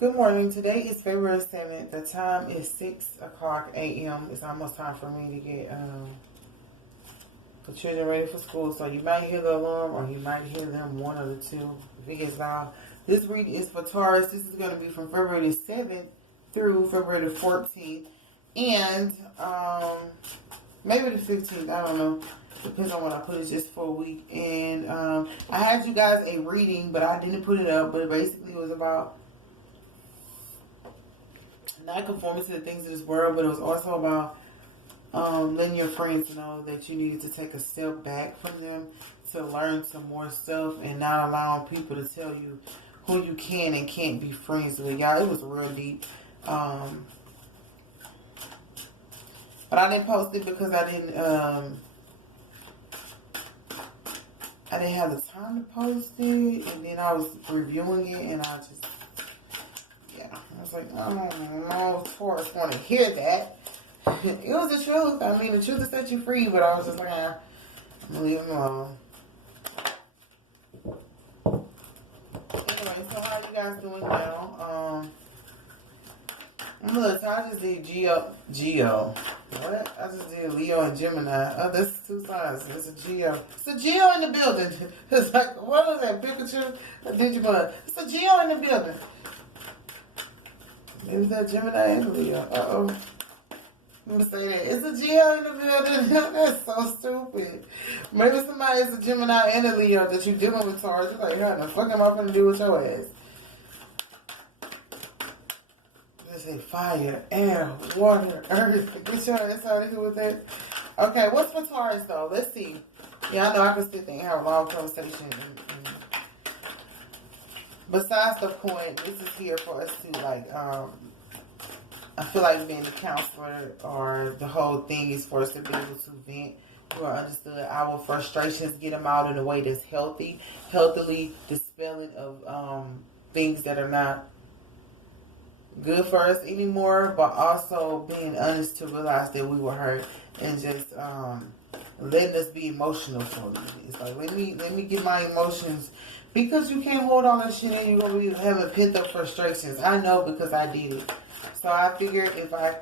Good morning. Today is February 7th. The time is 6 o'clock a.m. It's almost time for me to get the children ready for school. So you might hear the alarm or you might hear them, one of the two, if it gets loud. This reading is for Taurus. This is going to be from February 7th through February 14th. And maybe the 15th. I don't know. Depends on when I put it, just for a week. And I had you guys a reading, but I didn't put it up. But basically it was about not conforming to the things of this world, but it was also about letting your friends know that you needed to take a step back from them to learn some more stuff and not allowing people to tell you who you can and can't be friends with. Y'all, it was real deep. But I didn't post it because I didn't have the time to post it, and then I was reviewing it, and I just, I was like, I don't know if Taurus want to hear that. It was the truth. I mean, the truth will set you free, but I was just like, I'm gonna leave him alone. Anyway, so how you guys doing now? I'm a little tired. I just did Geo. What? I just did Leo and Gemini. Oh, that's two signs. It's a Geo. It's a Geo in the building. It's like, what was that? Pikachu? Digimon. It's a Geo in the building. Maybe that Gemini and Leo. Uh-oh. I'm going to say that. It's a Geo in the building. That's so stupid. Maybe somebody is a Gemini and a Leo that you're dealing with, Taurus. You're like, how the fuck am I going to do with your ass? They say fire, air, water, earth. Get your ass out of here with that. Okay, what's for Taurus, though? Let's see. Yeah, I know I can sit there and have a long conversation. Besides the point, this is here for us to, like, I feel like being the counselor or the whole thing is for us to be able to vent or understood our frustrations, get them out in a way that's healthily dispelling of things that are not good for us anymore, but also being honest to realize that we were hurt and just letting us be emotional for a minute. It's like, let me get my emotions, because you can't hold all that shit in. You're going to be having pent up frustrations. I know, because I did it. So I figured if I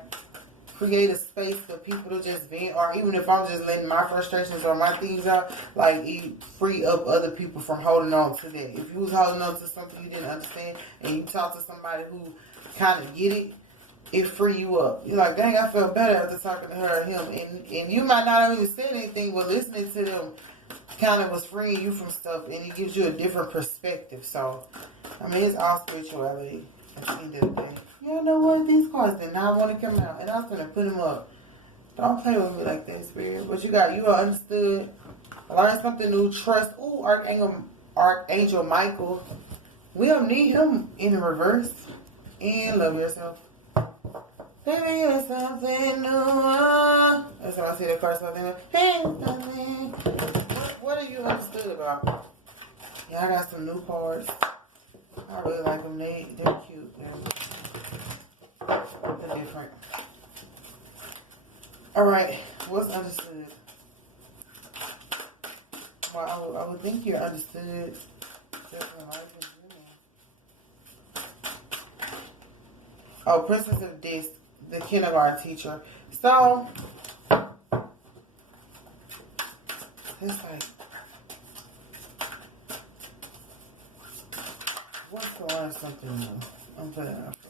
create a space for people to just vent, or even if I'm just letting my frustrations or my things out, like, it free up other people from holding on to that. If you was holding on to something you didn't understand and you talk to somebody who kind of get it, it free you up. You're like, dang, I feel better after talking to her or him. And you might not have even said anything, but listening to them kind of was freeing you from stuff, and it gives you a different perspective. So, I mean, it's all spirituality at the end of the day. You know what? These cards did not want to come out, and I was going to put them up. Don't play with me like that, Spirit. But you are understood. Learn something new. Trust. Ooh, Archangel Michael. We don't need him in reverse. And love yourself. Baby, you're something new. That's how I say that card. Something. What are you understood about? Yeah, I got some new cards. I really like them. They're cute. They're different. Alright, what's understood? Well, I would think you're understood just in life in general. Oh, Princess of Disc, the kindergarten teacher. So, it's like, what's to learn something new? I'm putting it up first.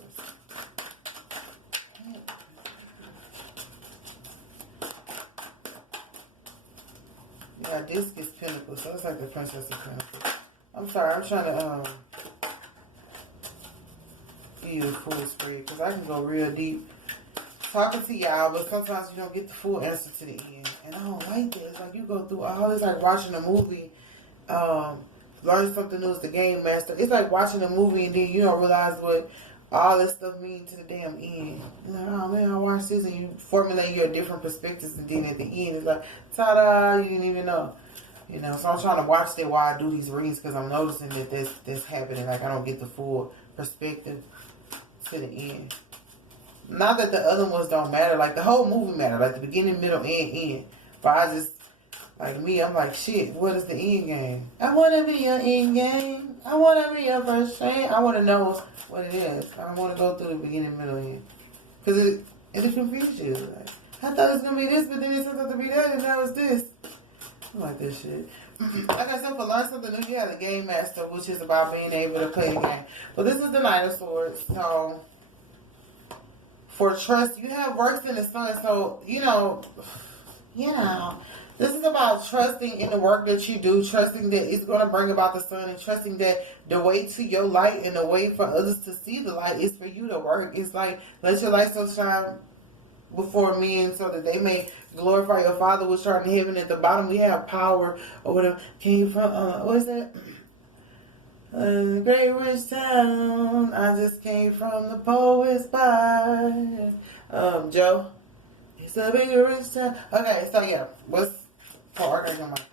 Yeah, Disc is Pinnacle, so it's like the Princess of Pinnacle. I'm sorry, I'm trying to give you the full spread, because I can go real deep talking to y'all, but sometimes you don't get the full answer to the end. And I don't like that. It's like you go through all this, like watching a movie, learn something new as the game master. It's like watching a movie and then you don't realize what all this stuff means to the damn end. You're like, oh man, I watched this, and you formulate your different perspectives, and then at the end it's like, ta-da, you didn't even know. You know, so I'm trying to watch that while I do these readings, because I'm noticing that this happening. Like, I don't get the full perspective to the end. Not that the other ones don't matter. Like, the whole movie matter. Like, the beginning, middle, and end. But I just, like me, I'm like, shit, what is the end game? I want to be your end game. I want to be your first friend. I want to know what it is. I don't want to go through the beginning, middle, end. Because it'll confuse you. Like, I thought it was going to be this, but then it turned out to be that, and now it's this. I like this shit. Like I said, for Learn Something New, you have the Game Master, which is about being able to play the game. But this is the Knight of Swords. So, for trust, you have works in the sun. So, this is about trusting in the work that you do, trusting that it's going to bring about the sun, and trusting that the way to your light and the way for others to see the light is for you to work. It's like, let your light so shine before men so that they may glorify your Father which art in heaven. At the bottom we have power or whatever. Came from what is that? Great rich town. I just came from the poet's bar. Joe. It's a big rich town. Okay, so yeah, what's for Archangel Michael?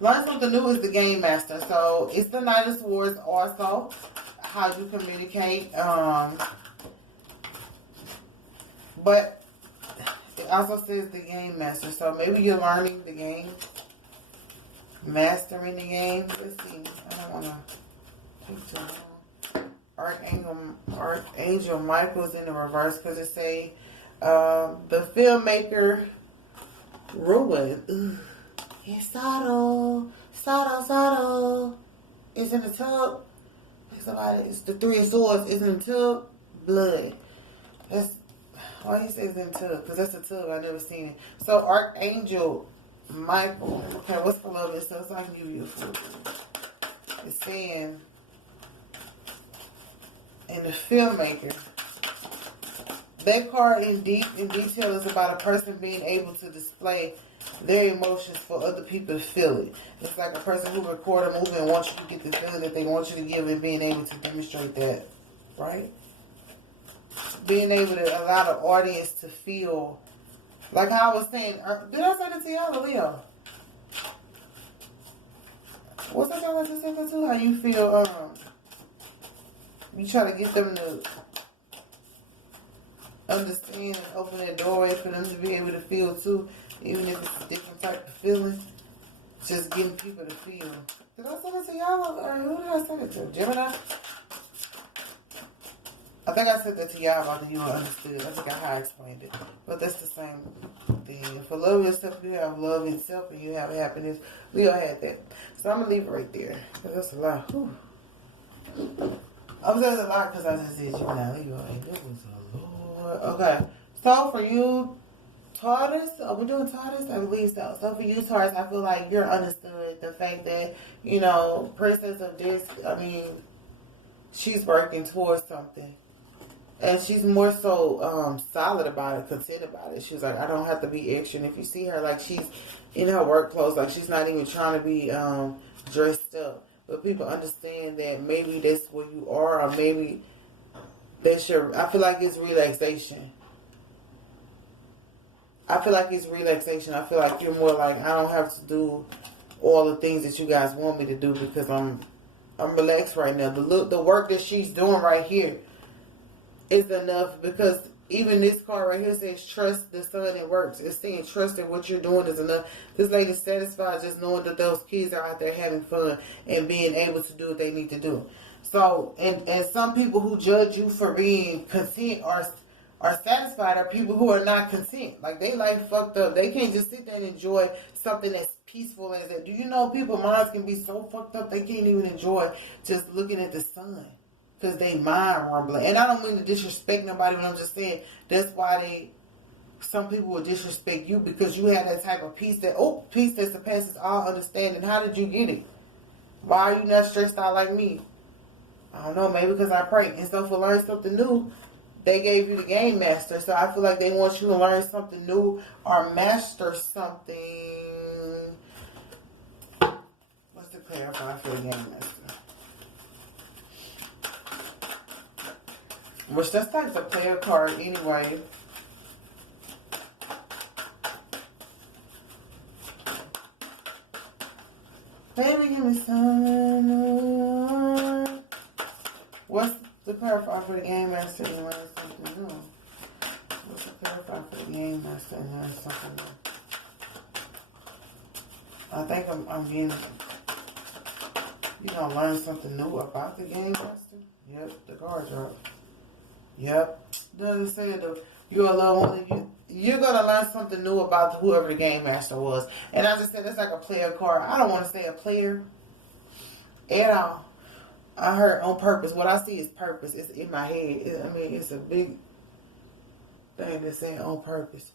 Learn Something New is the Game Master. So it's the Knight of Swords also. How you communicate. But it also says the Game Master. So maybe you're learning the game. Mastering the game. Let's see. I don't want to take too long. Archangel Michael's in the reverse because it say the filmmaker ruined. It's subtle. It's in the tub. It's the Three of Swords. It's in the tub. Blood. That's why he says in tub, because that's a tub. I've never seen it. So Archangel Michael. Okay, what's the love is? So I can give you a full. It's saying in the filmmaker. That card in detail is about a person being able to display their emotions for other people to feel it. It's like a person who record a movie and wants you to get the feeling that they want you to give and being able to demonstrate that, right? Being able to allow the audience to feel, like how I was saying, did I say that to y'all or Leo? What's that y'all to say that to? How you feel, you try to get them to understand and open that doorway for them to be able to feel too, even if it's a different type of feeling. Just getting people to feel. Did I say that to y'all or who did I say that to? Gemini? I think I said that to y'all about the you understood. I think how I explained it. But that's the same thing. For love yourself, you have love yourself and you have happiness. We all had that. So I'm going to leave it right there. Because that's a lot. Whew. I'm saying a lot because I just said Gemini. Leo, and it was a Lord. Okay. So for you, Taurus, are we doing Taurus? I believe so. So for you, Taurus, I feel like you're understood. The fact that, Princess of this, she's working towards something. And she's more so solid about it, content about it. She's like, I don't have to be extra. And if you see her, like, she's in her work clothes, like, she's not even trying to be dressed up. But people understand that maybe that's where you are, or maybe that's I feel like it's relaxation. I feel like you're more like, I don't have to do all the things that you guys want me to do because I'm relaxed right now. The work that she's doing right here is enough, because even this card right here says trust the sun, it works. It's saying trust in what you're doing is enough. This lady's satisfied just knowing that those kids are out there having fun and being able to do what they need to do. So, and some people who judge you for being content are satisfied are people who are not content. Like, they life fucked up. They can't just sit there and enjoy something as peaceful as that. Do you know people's minds can be so fucked up they can't even enjoy just looking at the sun? Because they mind rumbling. And I don't mean to disrespect nobody, but I'm just saying that's why some people will disrespect you, because you have that type of peace that surpasses all understanding. How did you get it? Why are you not stressed out like me? I don't know, maybe because I pray. And so for Learn Something New, they gave you the Game Master. So I feel like they want you to learn something new or master something. What's the clarify for the Game Master? Which that's like the player card anyway. Baby, give me some. What's the clarify for the Game Master and Learn Something New? What's the clarify for the Game Master and Learn Something New? I think I'm getting You gonna learn something new about the game master? Yep, the card drop. Yep. Doesn't say though. You're alone. You're gonna learn something new about whoever the game master was. And I just said that's like a player card. I don't want to say a player at all. I heard on purpose. What I see is purpose. It's in my head. I mean, it's a big thing that's saying on purpose.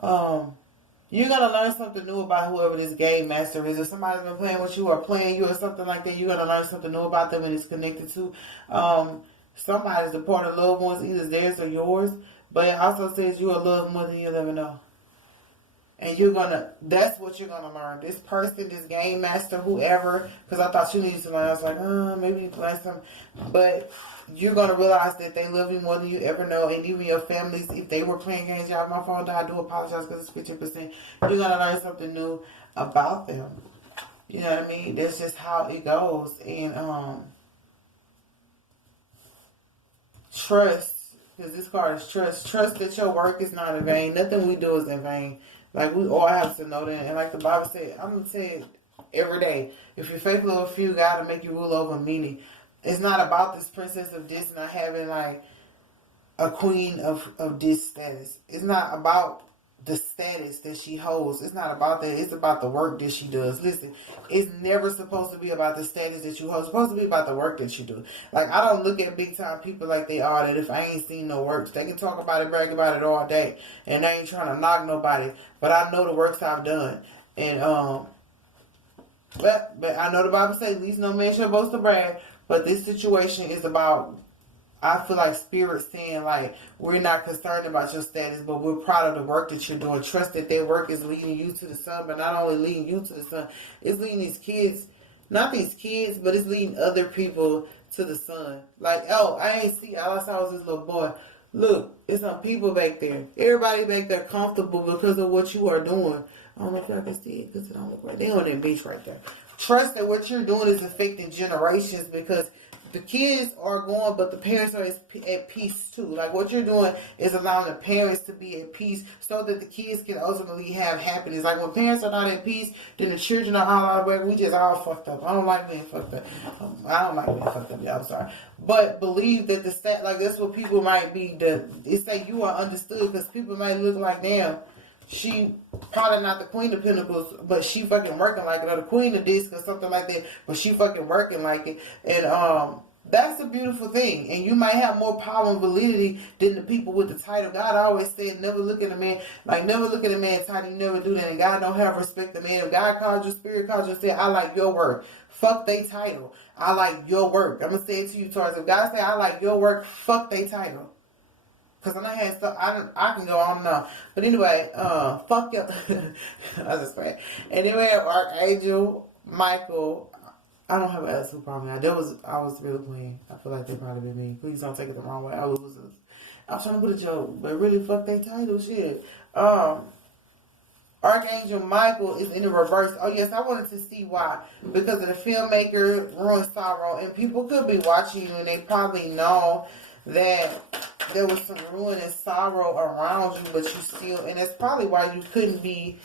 You're gonna learn something new about whoever this game master is. If somebody's been playing with you or playing you or something like that, you're gonna learn something new about them and it's connected to somebody's the part of loved ones, either theirs or yours. But it also says you will love more than you'll ever know. And that's what you're gonna learn. This person, this game master, whoever, because I thought you needed to learn. I was like, maybe you need to learn something. But you're gonna realize that they love you more than you ever know. And even your families, if they were playing games, y'all, my fault, I do apologize because it's 15%. You're gonna learn something new about them. You know what I mean? That's just how it goes. And trust, because this card is trust. Trust that your work is not in vain. Nothing we do is in vain. Like, we all have to know that. And like the Bible said, I'm going to say it every day. If you're faithful over a few, God will make you rule over many. It's not about this princess of this not having, like, a queen of this status. It's not about the status that she holds. It's not about that. It's about the work that she does. Listen, it's never supposed to be about the status that you hold. It's supposed to be about the work that you do. Like, I don't look at big time people like they are, that if I ain't seen no works, they can talk about it, brag about it all day, and they ain't trying to knock nobody. But I know the works I've done. And but I know the Bible says, at least no man shall boast or brag. But this situation is about, I feel like Spirit saying, like, we're not concerned about your status, but we're proud of the work that you're doing. Trust that their work is leading you to the sun, but not only leading you to the sun, it's leading these kids, not these kids, but it's leading other people to the sun. Like, oh, I ain't see, all I saw was this little boy. Look, it's some people back there. Everybody back there comfortable because of what you are doing. I don't know if y'all can see it because it don't look right. They on that beach right there. Trust that what you're doing is affecting generations, because the kids are going, but the parents are at peace too. Like, what you're doing is allowing the parents to be at peace so that the kids can ultimately have happiness. Like, when parents are not at peace, then the children are all out of whack. We just all fucked up. I don't like being fucked up. I don't like being fucked up, y'all. I'm sorry. But believe that like, that's what people might be. It say you are understood, because people might look like, damn, she probably not the queen of pentacles, but she fucking working like it, or the queen of discs or something like that, but she fucking working like it. And that's a beautiful thing. And you might have more power and validity than the people with the title. God always said, never look at a man, like, never look at a man's title. You never do that. And God don't have respect to man. If God called you, Spirit called you, and said, I like your work, fuck they title. I like your work. I'm gonna say it to you, Taurus. If God say I like your work, fuck they title. Because when I had stuff, I can go on and on. But anyway, fuck you. I was just playing. And then we have Archangel Michael. I don't have an attitude problem. I was really playing. I feel like they probably been me. Please don't take it the wrong way. I was trying to put a joke, but really, fuck they title, shit. Archangel Michael is in the reverse. Oh yes, I wanted to see why. Because of the filmmaker Ruin Sorrow, and people could be watching you and they probably know that there was some ruin and sorrow around you, but you still, and that's probably why you couldn't be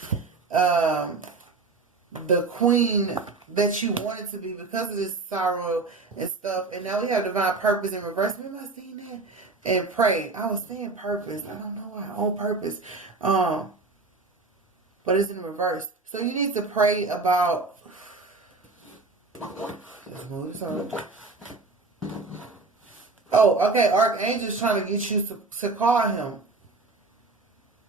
the queen that you wanted to be, because of this sorrow and stuff. And now we have divine purpose in reverse. Remember I saying that? And pray. I was saying purpose. I don't know why. On purpose. But it's in reverse. So you need to pray about. Let's move this over. Oh, okay. Archangel's trying to get you to call him.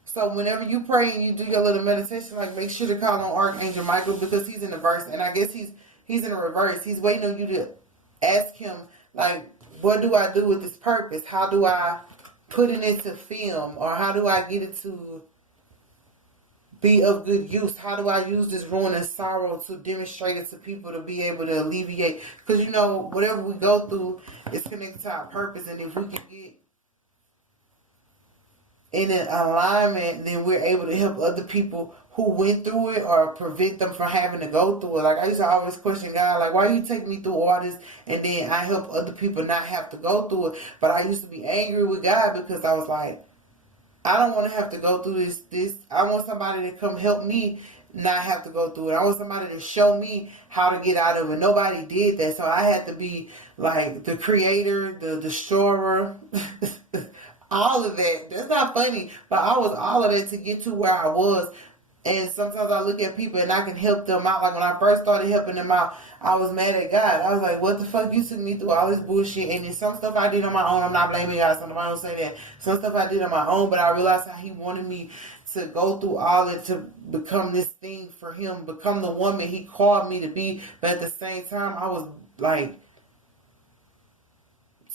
So whenever you pray and you do your little meditation, like, make sure to call on Archangel Michael, because he's in the verse, and I guess he's in the reverse. He's waiting on you to ask him, like, what do I do with this purpose? How do I put it into film, or how do I get it to be of good use? How do I use this ruin and sorrow to demonstrate it to people, to be able to alleviate? Because, you know, whatever we go through is connected to our purpose, and if we can get in an alignment, then we're able to help other people who went through it, or prevent them from having to go through it. Like, I used to always question God, like, why you take me through all this and then I help other people not have to go through it? But I used to be angry with God, because I was like, I don't want to have to go through this. I want somebody to come help me not have to go through it. I want somebody to show me how to get out of it. Nobody did that, so I had to be like the creator, the destroyer, all of that. That's not funny, but I was all of that to get to where I was. And sometimes I look at people and I can help them out. Like when I first started helping them out, I was mad at God. I was like, what the fuck? You took me through all this bullshit. And then some stuff I did on my own. I'm not blaming God. Some I don't say that. Some stuff I did on my own, but I realized how he wanted me to go through all that to become this thing for him, become the woman he called me to be. But at the same time, I was like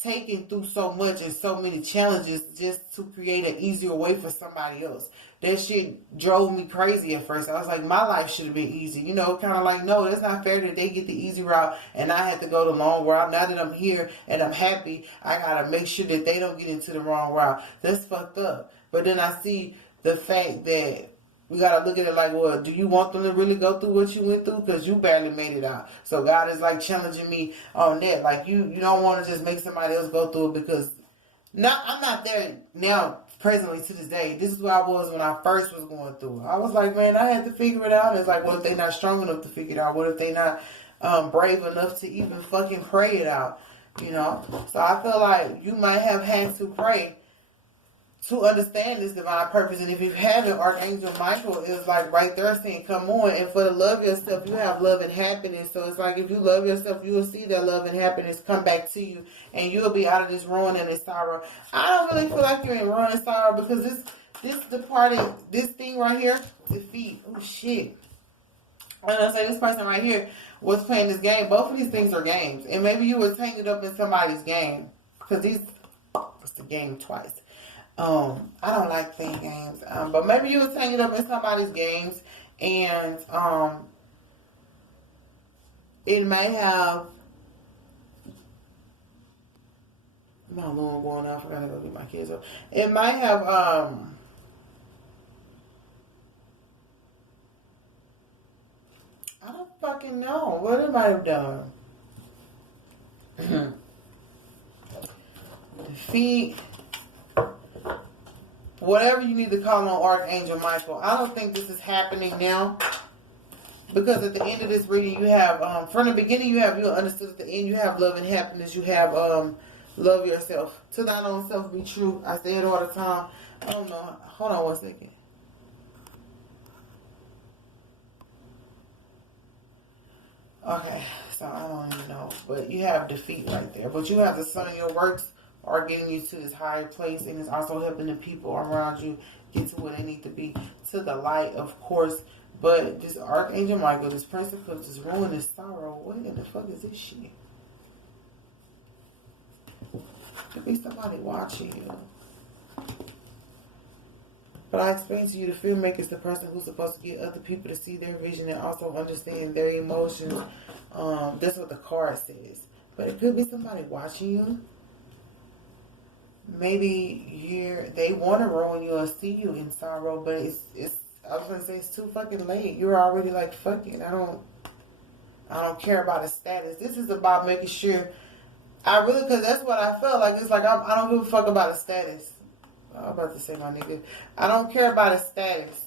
taken through so much and so many challenges just to create an easier way for somebody else. That shit drove me crazy at first. I was like, my life should have been easy. You know, kind of like, no, that's not fair that they get the easy route and I had to go the long route. Now that I'm here and I'm happy, I gotta make sure that they don't get into the wrong route. That's fucked up. But then I see the fact that we gotta look at it like, well, do you want them to really go through what you went through? Because you barely made it out. So God is like challenging me on that. Like you don't want to just make somebody else go through it, because I'm not there now. Presently to this day, this is where I was when I first was going through it. I was like, man, I had to figure it out. It's like, what if they not strong enough to figure it out? What if they not brave enough to even fucking pray it out? You know? So I feel like you might have had to pray to understand this divine purpose. And if you haven't, Archangel Michael is like right there saying, come on. And for the love yourself, you have love and happiness. So it's like, if you love yourself, you will see that love and happiness come back to you, and you'll be out of this ruin and this sorrow. I don't really feel like you're in ruin and sorrow, because this thing right here, defeat. Oh shit. And I say this person right here was playing this game. Both of these things are games. And maybe you were tangled up in somebody's game, because it's the game twice. I don't like playing games, but maybe you was hanging up in somebody's games, and it may have. My alarm going off. I gotta go get my kids up. It might have I don't fucking know what it might have done. Defeat. Whatever you need to call on Archangel Michael. I don't think this is happening now, because at the end of this reading, you have from the beginning you understood. At the end, you have love and happiness. You have love yourself. To thine own self be true. I say it all the time. I don't know. Hold on one second. Okay, so I don't even know, but you have defeat right there. But you have the sun in your works are getting you to this higher place, and it's also helping the people around you get to where they need to be, to the light, of course. But this Archangel Michael, this Prince of Cups, this ruin, this sorrow, what in the fuck is this shit? Could be somebody watching you. But I explained to you, the filmmaker is the person who's supposed to get other people to see their vision and also understand their emotions. That's what the card says. But it could be somebody watching you. Maybe they want to ruin you or see you in sorrow, but I was gonna say it's too fucking late. You're already like, fuck it. I don't care about a status. This is about making sure. Because that's what I felt like. It's like I don't give a fuck about a status. I'm about to say, my nigga, I don't care about a status.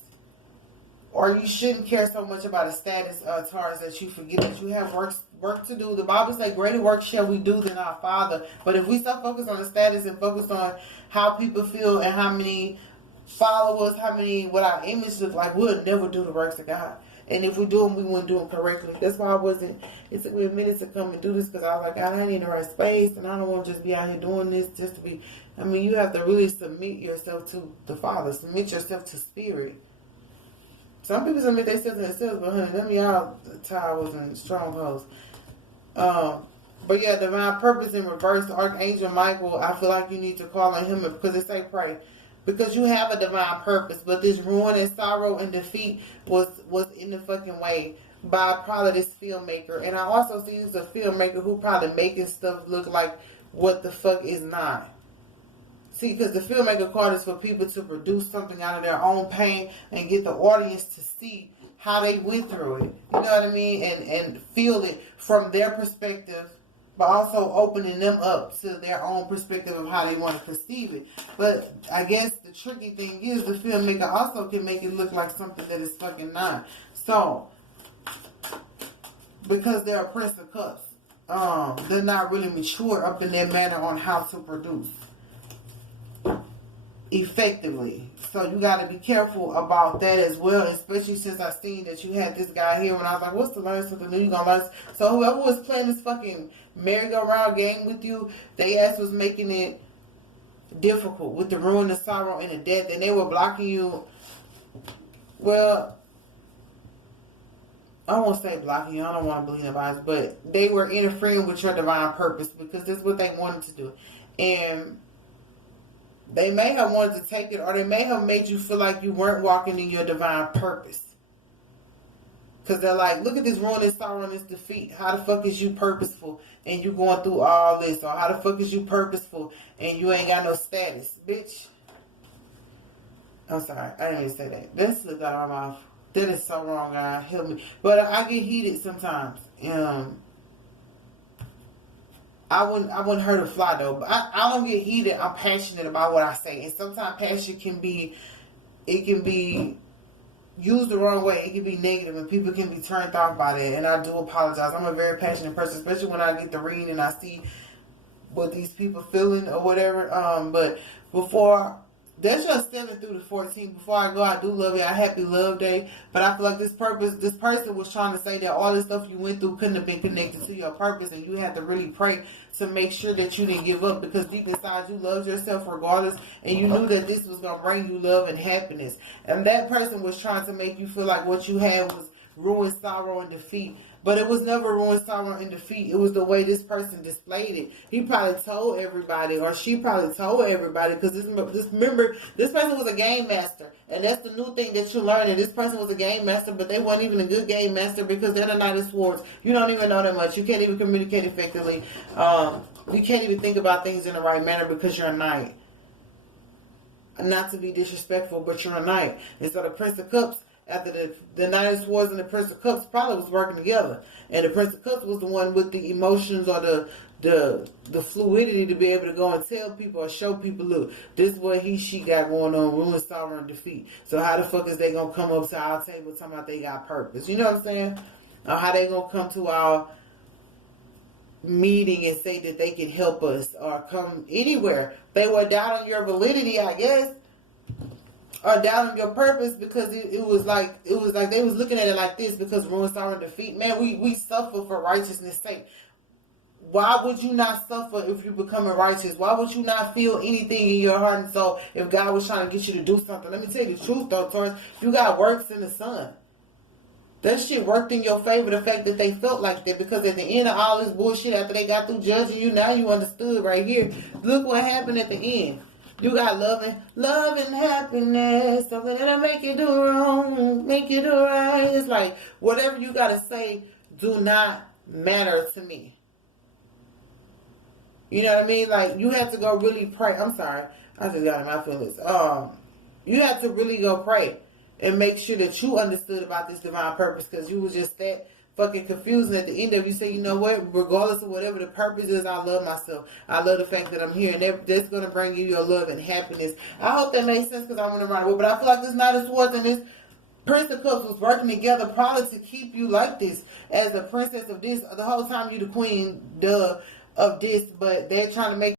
Or you shouldn't care so much about a status, Taurus, that you forget that you have work to do. The Bible says, greater work shall we do than our Father. But if we start focused on the status and focus on how people feel and how many followers, what our image looks like, we'll never do the works of God. And if we do them, we wouldn't do them correctly. That's why it took me a minute to come and do this, because I was like, God, I need the right space, and I don't want to just be out here doing this just to be. You have to really submit yourself to the Father. Submit yourself to Spirit. Some people submit themselves to themselves, but honey, them y'all towers and strongholds. But yeah, divine purpose in reverse, Archangel Michael, I feel like you need to call on him, because it say pray. Because you have a divine purpose, but this ruin and sorrow and defeat was in the fucking way by probably this filmmaker. And I also see this as a filmmaker who probably making stuff look like what the fuck is not. See, because the filmmaker card is for people to produce something out of their own pain and get the audience to see how they went through it. You know what I mean? And feel it from their perspective but also opening them up to their own perspective of how they want to perceive it. But I guess the tricky thing is the filmmaker also can make it look like something that is fucking not. So, because they're a Prince of Cups, they're not really mature up in their manner on how to produce effectively. So you got to be careful about that as well, especially since I seen that you had this guy here when I was like, what's to learn something new? You gonna learn? So whoever was playing this fucking merry-go-round game with you, they ass was making it difficult with the ruin, the sorrow, and the death, and they were blocking you. Well, I won't say blocking you, I don't want to believe in vibes, but they were interfering with your divine purpose because this is what they wanted to do. And they may have wanted to take it, or they may have made you feel like you weren't walking in your divine purpose. Because they're like, look at this ruin, this sorrow, and this defeat. How the fuck is you purposeful and you going through all this? Or how the fuck is you purposeful and you ain't got no status? Bitch. I'm sorry, I didn't even say that. That slipped out of my mouth. That is so wrong, God. Help me. But I get heated sometimes. I wouldn't hurt a fly though. But I don't get heated. I'm passionate about what I say. And sometimes passion can be used the wrong way. It can be negative and people can be turned off by that. And I do apologize. I'm a very passionate person, especially when I get to read and I see what these people feeling or whatever. But before, that's just 7 through the 14. Before I go, I do love you. I happy love day. But I feel like this person was trying to say that all the stuff you went through couldn't have been connected to your purpose, and you had to really pray to make sure that you didn't give up, because deep inside you loved yourself regardless, and you knew that this was going to bring you love and happiness. And that person was trying to make you feel like what you had was ruin, sorrow, and defeat. But it was never ruin, sorrow, and defeat. It was the way this person displayed it. He probably told everybody, or she probably told everybody, because remember, this person was a game master. And that's the new thing that you learn. That this person was a game master, but they weren't even a good game master, because they're the Knight of Swords. You don't even know that much. You can't even communicate effectively. You can't even think about things in the right manner because you're a knight. Not to be disrespectful, but you're a knight. And so the Prince of Cups, after the Knight of Swords and the Prince of Cups probably was working together. And the Prince of Cups was the one with the emotions or the fluidity to be able to go and tell people or show people, look, this is what she got going on, ruin, sorrow, and defeat. So how the fuck is they going to come up to our table talking about they got purpose? You know what I'm saying? Or how they going to come to our meeting and say that they can help us, or come anywhere. They were doubting your validity, I guess. Or doubting your purpose, because it was like they was looking at it like this, because ruin, sorrow, and defeat. Man, we suffer for righteousness' sake. Why would you not suffer if you're becoming righteous? Why would you not feel anything in your heart and soul if God was trying to get you to do something? Let me tell you the truth though, Taurus. You got works in the sun. That shit worked in your favor, the fact that they felt like that, because at the end of all this bullshit, after they got through judging you, now you understood right here. Look what happened at the end. You got love and happiness, something that'll make you do wrong, make you do right. It's like, whatever you gotta say do not matter to me. You know what I mean? Like, you have to go really pray. I'm sorry, I just got in my feelings. You have to really go pray and make sure that you understood about this divine purpose, because you was just that fucking confused. And at the end of it, you say, you know what, regardless of whatever the purpose is, I love myself. I love the fact that I'm here, and that's going to bring you your love and happiness. I hope that makes sense, because I want to run away. But I feel like this Knight of Swords and this Prince of Cups was working together probably to keep you like this, as a princess of this. The whole time you the queen of this, but they're trying to make